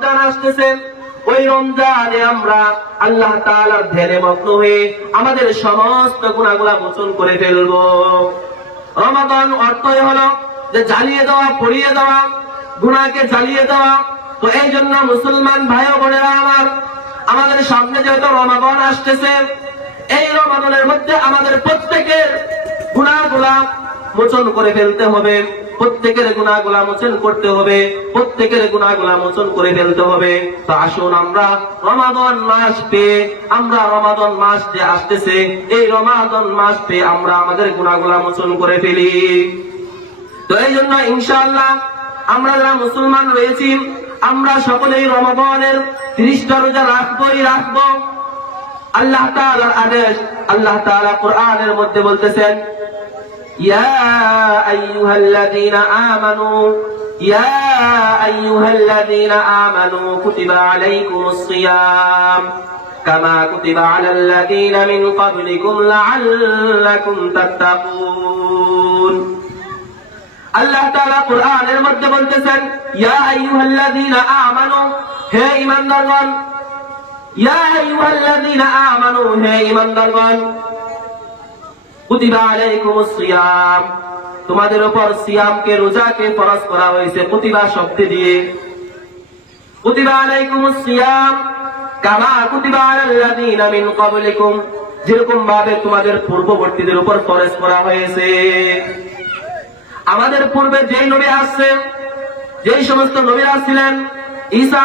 রমজান আসতেছে, ওই রমজানে আমরা আল্লাহ তাআলার ধ্যানে মগ্ন হয়ে আমাদের সমস্ত গুনাহগুলো মোচন করে ফেলবো। রমাদান অর্থই হলো যে জ্বালিয়ে দেওয়া, পড়িয়ে দেওয়া, গুনাহকে জ্বালিয়ে দেওয়া। তো এই জন্য মুসলমান ভাই ও বোনেরা আমার, আমাদের সামনে যেহেতু রমাদান আসতেছে, এই রমাদানের মধ্যে আমাদের প্রত্যেকের গুনাহগুলা মোচন করে ফেলতে হবে, প্রত্যেকের গুনাহগুলা মোচন করতে হবে, প্রত্যেকের গুনাহগুলা মোচন করে ফেলতে হবে। তো আসুন আমরা রমাদান মাস পেয়ে, আমরা রমাদান মাস যে আসতেছে, এই রমাদান মাস পেয়ে আমরা আমাদের গুনাহগুলা মোচন করে ফেলি। তো এই জন্য ইনশাআল্লাহ আমরা যারা মুসলমান রয়েছি, আমরা সকলেই রমাদানের 30টা রোজা রাখবই রাখবো। আল্লাহ তাআলার আদেশ, আল্লাহ তাআলা কোরআনের মধ্যে বলতেছেন, ইয়া আইয়ুহাল্লাযীনা আমানু, ইয়া আইয়ুহাল্লাযীনা আমানু কুতিবা আলাইকুমুস সিয়াম কামা কুতিবা আলাল্লাযীনা মিন ক্বাবলিকুম লাআল্লাকুম তাত্তাকুন। আল্লাহ তাআলা কোরআনের মধ্যে বলতেছেন, ইয়া আইয়ুহাল্লাযীনা আমানু, হে ঈমানদারগণ, ইয়া আইয়ুহাল্লাযীনা আমানু, হে ঈমানদারগণ, কুতিবা আলাইকুমুস সিয়াম, তোমাদের উপর সিয়ামকে, রোজাকে ফরজ করা হয়েছে কুতিবা শব্দ দিয়ে। কুতিবা আলাইকুমুস সিয়াম কামা কুতিবা আলাল্লাযীনা মিন ক্বাবলিকুম, যেরকম ভাবে তোমাদের পূর্ববর্তীদের উপর ফরজ করা হয়েছে। আমাদের পূর্বে যেই নবী আসছেন, যেই সমস্ত নবীরা ছিলেন, ঈসা